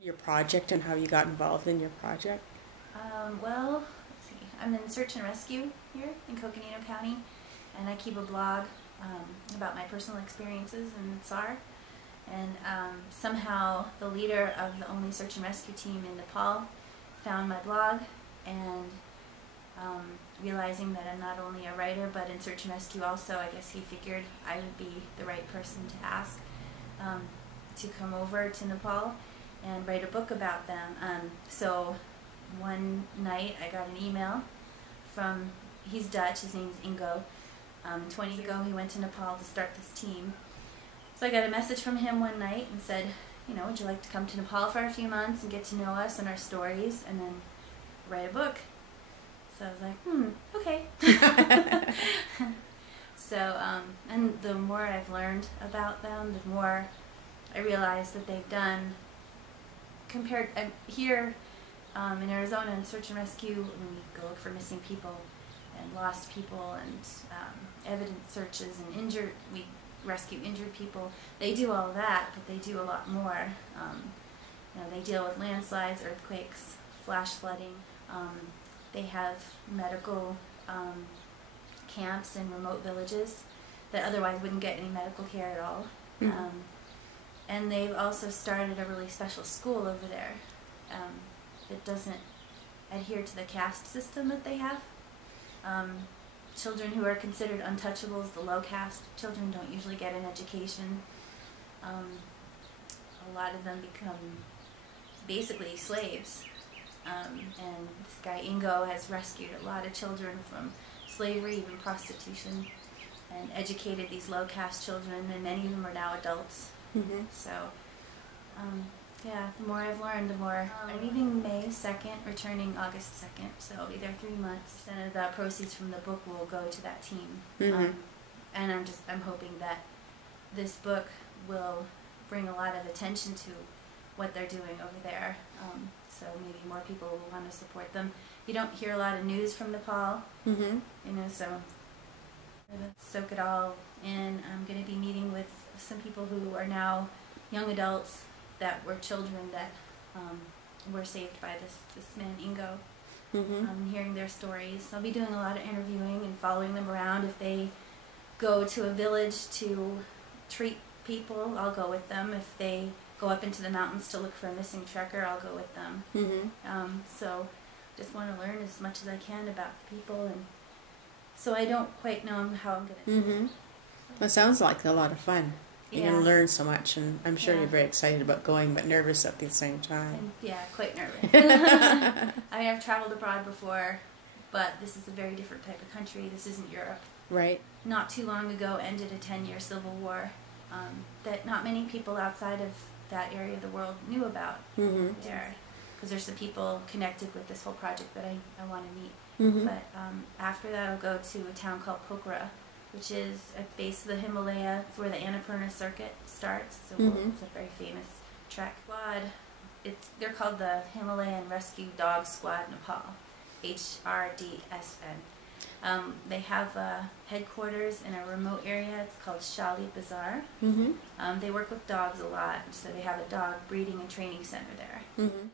Your project and how you got involved in your project? Well, let's see. I'm in search and rescue here in Coconino County, and I keep a blog about my personal experiences in SAR. And somehow the leader of the only search and rescue team in Nepal found my blog, and realizing that I'm not only a writer but in search and rescue also, I guess he figured I would be the right person to ask to come over to Nepal and write a book about them. So one night I got an email from, he's Dutch, his name's Ingo. 20 years ago he went to Nepal to start this team. So I got a message from him one night and said, you know, would you like to come to Nepal for a few months and get to know us and our stories and then write a book? So I was like, okay. So, and the more I've learned about them, the more I realize that they've done, compared, here in Arizona in search and rescue, when we go look for missing people and lost people and evidence searches and injured, we rescue injured people. They do all of that, but they do a lot more. You know, they deal with landslides, earthquakes, flash flooding. They have medical camps in remote villages that otherwise wouldn't get any medical care at all. Mm-hmm. And they've also started a really special school over there that doesn't adhere to the caste system that they have. Children who are considered untouchables, the low caste children, don't usually get an education. A lot of them become basically slaves. And this guy Ingo has rescued a lot of children from slavery, even prostitution, and educated these low caste children, and many of them are now adults. Mm-hmm. So, yeah, the more I've learned, the more. I'm leaving May 2nd, returning August 2nd, so I'll be there 3 months. And the proceeds from the book will go to that team. Mm-hmm. And I'm hoping that this book will bring a lot of attention to what they're doing over there. So maybe more people will want to support them. You don't hear a lot of news from Nepal, mm-hmm. you know, so I'm going to soak it all in. I'm going to be meeting with some people who are now young adults that were children that were saved by this man Ingo, mm-hmm. Hearing their stories. I'll be doing a lot of interviewing and following them around. If they go to a village to treat people, I'll go with them. If they go up into the mountains to look for a missing trekker, I'll go with them. Mm-hmm. So just want to learn as much as I can about the people, and so I don't quite know how I'm going to. Mm-hmm. Well, it sounds like a lot of fun. You're going to learn so much, and I'm sure you're very excited about going, but nervous at the same time. And, yeah, quite nervous. I mean, I've traveled abroad before, but this is a very different type of country. This isn't Europe. Right. Not too long ago ended a 10-year civil war that not many people outside of that area of the world knew about. Mm-hmm. There, because there's some people connected with this whole project that I want to meet. Mm-hmm. But after that, I'll go to a town called Pokhara, which is at the base of the Himalaya. It's where the Annapurna circuit starts. So mm-hmm. It's a very famous trek. Squad. They're called the Himalayan Rescue Dog Squad Nepal, HRDSN. They have a headquarters in a remote area. It's called Shali Bazaar. Mm-hmm. They work with dogs a lot, so they have a dog breeding and training center there. Mm-hmm.